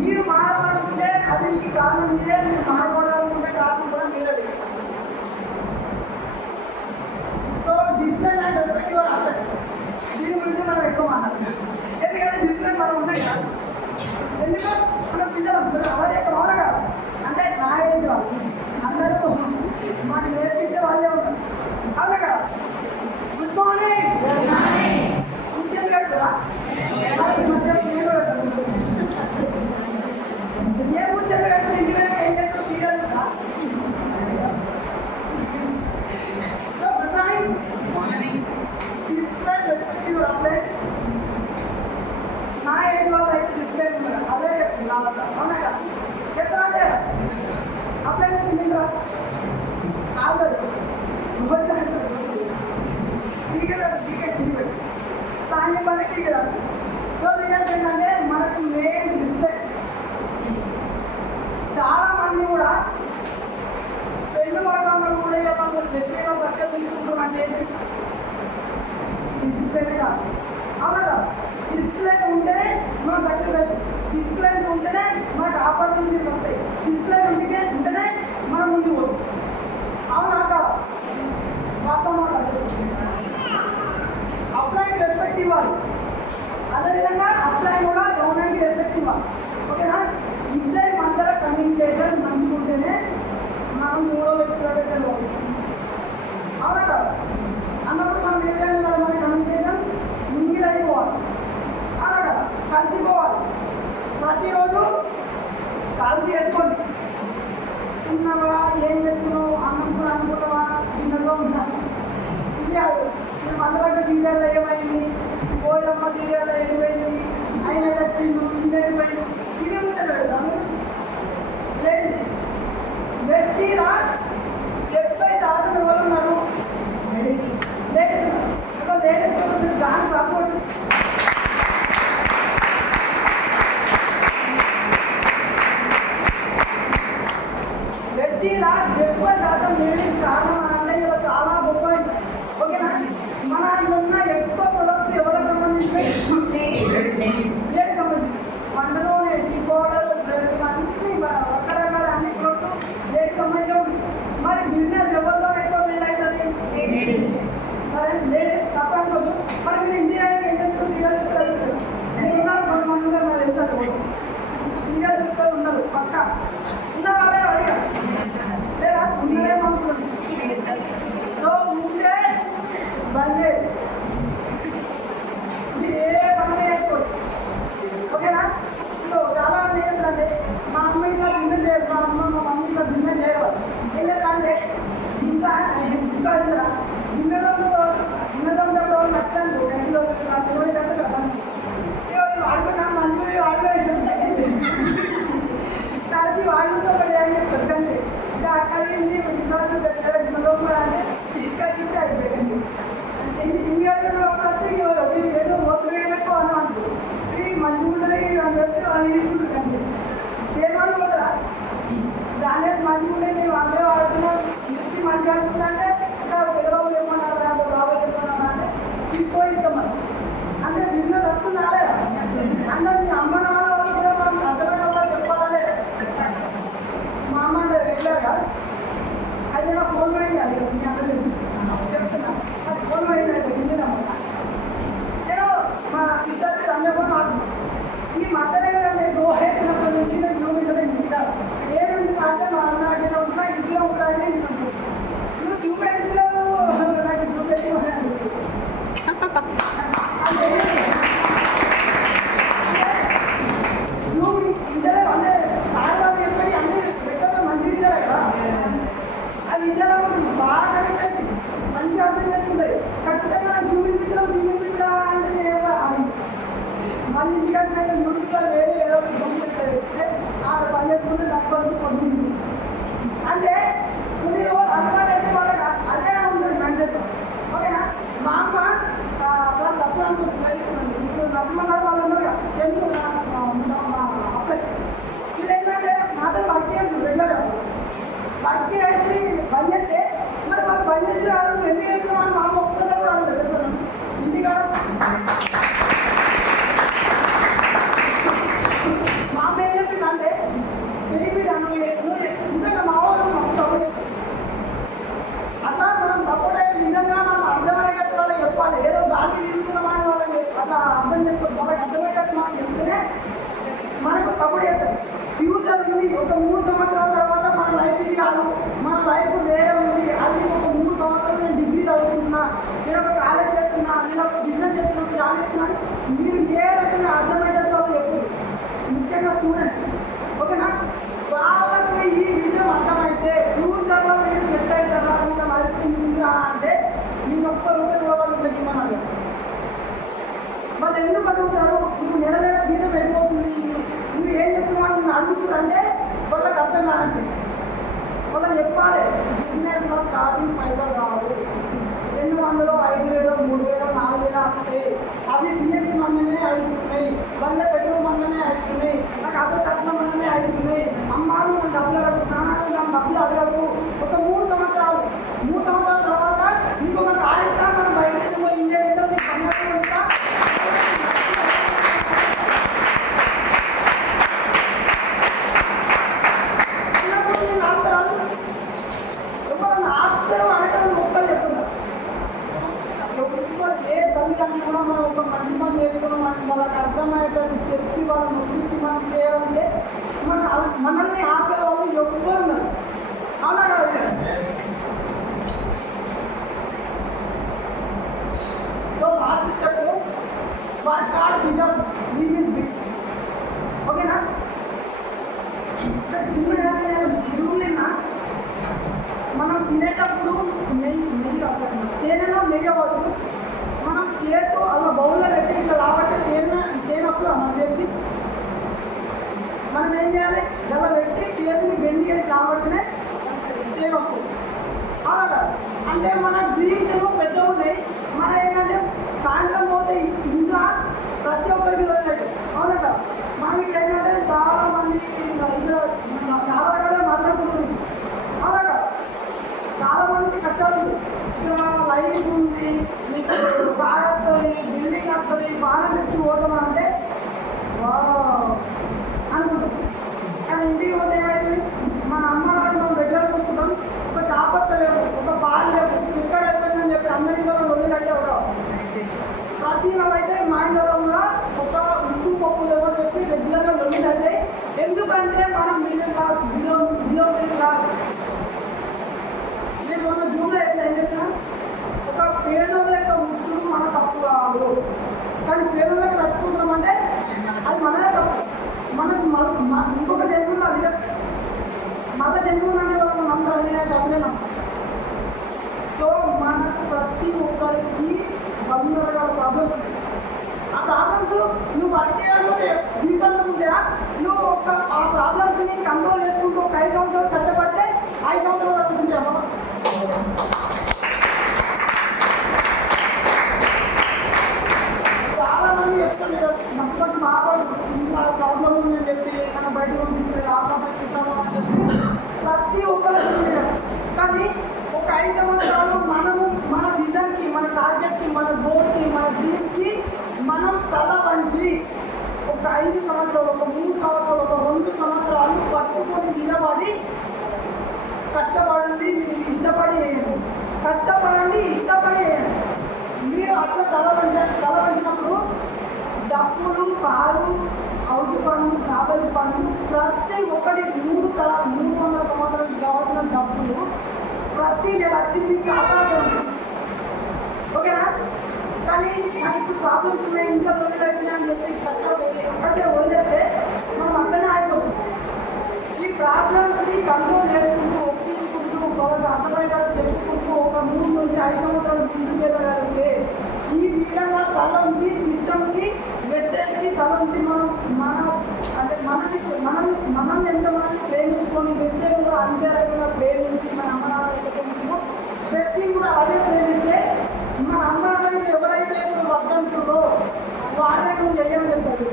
మీరు మారాలనుకుంటే అది మీకు కారణం మీరే, మీరు మారకూడాలనుకుంటే కారణం కూడా మీరే. So discipline and respect your అర్థం. దీని గురించి మనం ఎక్కువ మాట్లాడతాం. ఎందుకంటే డిసిప్లిన్ మనం ఉంటాయి కదా. ఎందుకు మన పిల్లలు అలాగే అవునా కాదు అంటే నా ఏజ్ వాళ్ళు అందరూ మాకు నేర్పించే వాళ్ళే ఉంటారు. అవునా కదా? Good morning. ఇంకేం పెడతారా? డెస్టినీలో లక్ష్యాలు తీసుకుంటాం అంటే ఏంటి? డిసిప్లిన్ కాదు, అవునా కాదు? డిసిప్లిన్ ఉంటేనే మనం సక్సెస్ అవుతాం. డిసిప్లిన్ ఉంటేనే మనకు ఆపర్చునిటీస్ వస్తాయి. డిసిప్లిన్ ఉంటేనే మనం ముందుకు పోతాం, అవునా కాదు? వాస్తవమా కాదు? అప్లైన్ రెస్పెక్ట్ ఇవ్వాలి, అదేవిధంగా అప్లైన్ కూడా గవర్నమెంట్కి రెస్పెక్ట్ ఇవ్వాలి. ఓకేనా? ఇద్దరి మధ్యలో కమ్యూనికేషన్ మంచిగా ఉంటేనే మనం మూడో వ్యక్తుల దగ్గర పోతాం, అవునా కాదు? అన్నప్పుడు మనం ఏం చేయాలి? మన కమ్యూనికేషన్ మింగిల్ అయిపోవాలి, అవునా కదా? కలిసిపోవాలి. ప్రతిరోజు కలిసి చేసుకోండి. తిన్నావా, ఏం చెప్తున్నావు, అన్నం కూడా అనుకుంటావా, తిన్నదో ఉన్నాను ఇది కాదు. ఇది మండలంగా సీరియల్లో ఏమైంది, పోయినమ్మ సీరియల్లో ఎడిపోయింది, ఆయన వచ్చిండు, ఇది ఎడిపోయింది, ఇదే ముచ్చట. లేడీస్ వెస్టీలా 70% ఎవరున్నారు? లేడీస్. అసలు లేడీస్ కోసం మీరు దాని సపోర్ట్ వెస్టీలా 70% లేడీస్ కారణం అంటే ఇలా చాలా గొప్ప విషయం. ఓకేనా? మన ఉన్న ఎక్కువ ప్రొడక్ట్స్ ఎవరికి సంబంధించినవి? లేడీస్ సంబంధించి. వంటలోనే టీ పౌడర్ అన్ని రకరకాల అన్ని ప్రొడక్ట్స్ లేడీస్ సంబంధించి. మరి బిజినెస్ ఎవరితో ఎక్కువ బిల్డ్ అవుతుంది? లేడీస్. సరే, లేడీస్ తప్ప అనుకోదు. మరి మీరు ఇండియాకి ఏం చేస్తారు? సీరియల్ చూస్తారు. ఉన్నారు కొంతమంది ఉన్నారు, నాకు తెలుసు. సీరియల్ చూస్తారు ఉన్నారు, పక్క ఉన్న వాళ్ళే అడిగా లేదా ఉన్నారేమనుకోండి. సో ఉంటే బంద్ చేయండి, మీరు ఏ పని చేసుకోవచ్చు. ఓకేనా? ఇప్పుడు చాలా మంది ఏంటంటే మా అమ్మ ఇట్లా బిజినెస్ చేయదు, మా మమ్మీ ఇట్లా బిజినెస్ చేయవాలి. ఏం లేదంటే ఇంకా తీసుకోవాలి. గిన్నెలో నచ్చడానికి గంటలో కదా వాడుకున్నాను, మంచి వాడుకోలేదు కలిపి వాడుకుంటే ఒకటి అని చెప్పండి. ఇంకా అక్కడికి గిన్నెలో కూడా అంటే తీసుకొచ్చి అయిపోయింది. ఇండియాలో వస్తే ఏదో మోటివేట్ అని అంటారు. ఇది మంచిగా ఉంటుంది అని చెప్పి వాళ్ళు తీసుకుంటుందండి. చేయమని పోతారా? దాని మంచిగా ఉంటే మేము అందరూ వాడుతున్నాం, ఇచ్చి మంచిగా అనుకుంటే ఇంకా పిల్లలు చెప్పమన్నారు, బాబాయ్ చెప్పమన్నారు అంటే తీసుకోయిస్తాం. మనం అంటే బిజినెస్ వస్తున్నారే అందరూ మీ అమ్మ నాన్న వాళ్ళు కూడా మనం అర్థమైన వాళ్ళు చెప్పాలనే. మా అమ్మ అంటే రెగ్యులర్గా అయితే నా ఫోన్ పోయింది అది మీ అందరూ తెలిసి చెప్తున్నా. అది ఫోన్ పోయింది అయితే వింటున్నామన్నా. నేను మా సిస్టర్కి రమ్యపోయి మాట్లాడుతున్నాను. ఈ మట్టలేదంటే దోహేసినప్పటి నుంచి నేను చూపించడం ఇంటికి ఏముంటుంది అంటే మా అన్న అక్కడ ఉంటున్నా ఇంట్లో ఉంటాయని నువ్వు చూపెట్టిలో నాకు చూపెట్టి ఇంటనే అంటే సాయి బాబు చెప్పి అన్ని పెట్టడం మంచి విషయాలే కదా. ఆ విషయాలు బాగా కనెక్ట్ అయింది, మంచి అర్థం చేసుకుంటాయి. ఖచ్చితంగా చూపించరా అంటే నేను మన ఇంటికంటే యూట్యూబ్లో వేరే ఏదో పెడితే ఆ పని చేసుకుంటే దానికోసం పొందుతుంది. అంటే కొన్ని రోజులు అలవాటు అయితే వాళ్ళకి అదే ఉంటుంది మైండ్ సెట్. ఓకేనా? మా అమ్మ సార్ తప్పు అనుకుంటున్నాను. ఇప్పుడు నరసింహ సార్ వాళ్ళు ఉన్నారు కదా, చెందు మా అప్లై వీళ్ళు ఏంటంటే మాతో వర్క్ చేయాలి రెగ్యులర్గా. వర్క్ చేసి పని చేస్తే మరి వాళ్ళు పని చేసి రావడం ఎందుకు వెళ్తున్నాం అని మా అమ్మ ఒక్కసారి కూడా అడగలేదు ఇంటికాడ. మా అమ్మ ఏం చెప్పిందంటే చెయ్యి నిజంగా మా వాళ్ళు మస్తు సపోర్ట్ చేస్తారు. అట్లా మనం సపోర్ట్ అయ్యే విధంగా మనం అర్థమయ్యేటట్టు వాళ్ళకి చెప్పాలి. ఏదో గాలి తిరుగుతున్నామని వాళ్ళకి అట్లా అర్థం చేసుకోవాలి. వాళ్ళకి అర్థమయ్యేటట్టు మనం చేస్తేనే మనకు సపోర్ట్ చేస్తారు. ఫ్యూచర్ ఉంది, ఒక 3 సంవత్సరాల తర్వాత మన లైఫ్ ఇది కాదు, మన లైఫ్ వేరే ఉంది. అది ఒక 3 సంవత్సరాలు నేను డిగ్రీ చదువుకుంటున్నా, నేను ఒక కాలేజ్ చేస్తున్నా, నేను ఒక బిజినెస్ చేస్తున్నా, జాబ్ చేస్తున్నాను. మీరు ఏ రకంగా అర్థమయ్యేటట్టు వాళ్ళు చెప్పు, ముఖ్యంగా స్టూడెంట్స్. ఓకేనా? వాళ్ళకు ఈ విషయం అర్థమైతే ఫ్యూచర్లో మీరు సెట్ అవుతారా, ఇంకా లైఫ్ ఉందా అంటే నేను ఒక్క రూపాయి కూడా వాళ్ళు ఇవ్వమన్నారు. వాళ్ళు ఎందుకు అడుగుతారు? నువ్వు నెల జీతం వెళ్ళిపోతుంది, నువ్వు ఏం చెప్తున్నావు నువ్వు అడుగుతున్నారంటే వాళ్ళకి అర్థం కాదండి. వాళ్ళకి చెప్పాలి బిజినెస్లో స్టార్టింగ్ పైసలు రావు, 200, 5,000, 3,000, 4,000 వస్తాయి. అవి సిఎన్సీ మందమే అవుతున్నాయి, వాళ్ళ పెట్రోల్ మందమే అవుతున్నాయి, నాకు అదో ఖర్చుల మందమే అవుతున్నాయి. అమ్మాలు నన్ను డబ్బులు అడగకు, నాన్నలు నన్ను డబ్బులు అడగకు. ఒక 3 సంవత్సరాలు చేయడానికి కూడా మనం ఒక మంచి పని నేర్చుకున్నాం వాళ్ళకి అర్థమయ్యేటట్టు చెప్పి వాళ్ళని ఒప్పించి మనం చేయాలంటే మనల్ని ఆపే వాళ్ళు ఎవ్వరు ఉన్నారు. అవునా కదా? So last step work hard because dream is big. ఓకేనా? ఇక్కడ చిన్న జూలినా మనం తినేటప్పుడు నెయ్యి కాదు, తేనెలో నెయ్యి అవ్వచ్చు. మనం చేతు అలా బౌల్లో పెట్టి ఇట్లా లాబట్టి తేనె వస్తుందా మన చేతికి? మనం ఏం చేయాలి? అలా పెట్టి చేతిని బెండి చేసి లాబట్టినే తేనె వస్తుంది. అవునా కదా? అంటే మన డ్రీమ్స్ ఏమో పెద్దగా ఉన్నాయి. మన ఏంటంటే సాయంత్రం పోతే ఇంట్లో ప్రతి ఒక్కరికి లోటు. అవునా కదా? మనం ఇక్కడ ఏంటంటే చాలామంది ఇక్కడ చాలా రకాలుగా మాట్లాడుకుంటున్నాం. అవునా కదా? చాలా మందికి కష్టాలు ఉంది. ఇక్కడ లైఫ్ ఉంది, మీకు కార్ వస్తుంది, బిల్డింగ్ వస్తుంది, వారం ఎత్తి పోతామంటే అనుకుంటాం. కానీ ఇంటికి పోతే ఏమైంది? మన అమ్మ నాన్న మనం దగ్గర చూసుకుంటాం. ఒక చాపత్త లేవు, ఒక పాలు లేవు, చక్కెర అయిపోయిందని చెప్పి అందరిలో ఒళ్ళు అయితే ఒక ప్రతి అయితే మా ఇంట్లో కూడా ఒక ఉప్పు పప్పు లేవని చెప్పి రెగ్యులర్గా లొల్లి అయితే. ఎందుకంటే మనం middle class, below middle class. నేను మొన్న జూమ్లో ఏం చెప్పిన, ఒక పేదోళ్ళ యొక్క ముట్టుడు మన తప్పు కాదు. కానీ పేదోళ్ళకి చచ్చిపోతున్నామంటే అది మనదే తప్పు. మనకు ఇంకొక జన్మ మళ్ళీ జన్మనే నమ్మకం నేను అసలే నమ్మకం. సో మనకు ప్రతి ఒక్కరికి 100 రకాల ప్రాబ్లమ్స్ ఉంటాయి. ఆ ప్రాబ్లమ్స్ నువ్వు వర్క్ చేయాలంటే జీవితంలో ఉంటాయా? నువ్వు ఆ ప్రాబ్లమ్స్ని కంట్రోల్ చేసుకుంటూ ఒక 5 సంవత్సరాలు కష్టపడితే 5 సంవత్సరాలు తగ్గుతుంటావా? చాలా మంది చెప్తారు మస్తు మంది మాట్లాడుతుంది ఇంట్లో ప్రాబ్లం ఉందని చెప్పి మనం బయటకు పంపిస్తుంది ఆ ప్రాబ్లం ఇస్తాము అని చెప్పి ప్రతి ఒక్కరికి. కానీ ఒక 5 సంవత్సరాలు మనము మన విజన్కి, మన టార్గెట్కి, మన గోల్కి, మన డ్రీమ్స్కి మనం తల వంచి ఒక 5 సంవత్సరాలు, ఒక 3 సంవత్సరాలు, ఒక 2 సంవత్సరాలు పట్టుకొని నిలబడి కష్టపడండి. మీరు ఇష్టపడి వేయండి, కష్టపడండి, ఇష్టపడి వేయండి. మీరు అట్లా తల వంచినప్పుడు డబ్బులు, car, house fund, travel fund, ప్రతి ఒక్కటి 300 సంవత్సరాలకు కావాల్సిన డబ్బులు ప్రతి నెల వచ్చింది ఖాతాలో ఉంటుంది. ఓకేనా? కానీ నాకు ఇప్పుడు ప్రాబ్లమ్స్ ఉన్నాయి, ఇంట్లో రోజులు అవుతున్నాయి అని చెప్పి కష్టపడి అక్కడే వదిలేస్తే మనం అక్కడనే అయిపోతుంది. ఈ ప్రాబ్లమ్స్ని కంట్రోల్ చేసుకుంటూ, ఒప్పించుకుంటూ, వాళ్ళకి అర్థమయ్యేటట్టు చెప్పుకుంటూ ఒక 3 నుంచి 5 సంవత్సరాలు ముందుకు వెళ్ళగలిగితే ఈ విధంగా తల ఉంచి సిస్టమ్కి, వెస్టేజ్కి తల ఉంచి మనల్ని ఎంతమంది ప్రేమించుకొని వెస్టేజ్ కూడా అంతే రకంగా ప్రేమించి మన అమ్మ నాన్నలకి ప్రేమిస్తూ వెస్టింగ్ కూడా అదే ప్రేమిస్తే మన అమ్మ నాన్నలకి ఎవరైతే వద్దంటుందో వాళ్ళే నువ్వు చేయని చెప్తారు.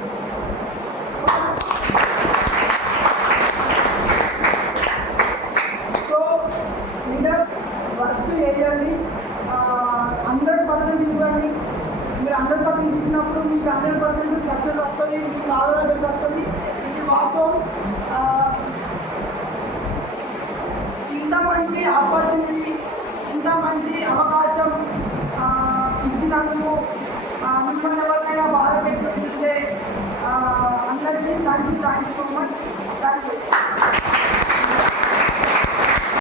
సో లీడర్స్ వర్క్ చేయండి, 100% ఇవ్వండి. మీరు 100% ఇచ్చినప్పుడు మీకు 100% సక్సెస్ వస్తుంది, మీకు ఆలోచన వస్తుంది. ఇది వాస్తవం. ఇంత మంచి ఆపర్చునిటీ, ఇంత మంచి అవకాశం ఇచ్చినందుకు మిమ్మల్ని ఎవరికైనా బాధ పెట్టుకుంటే అందరికీ thank you so much. Thank you.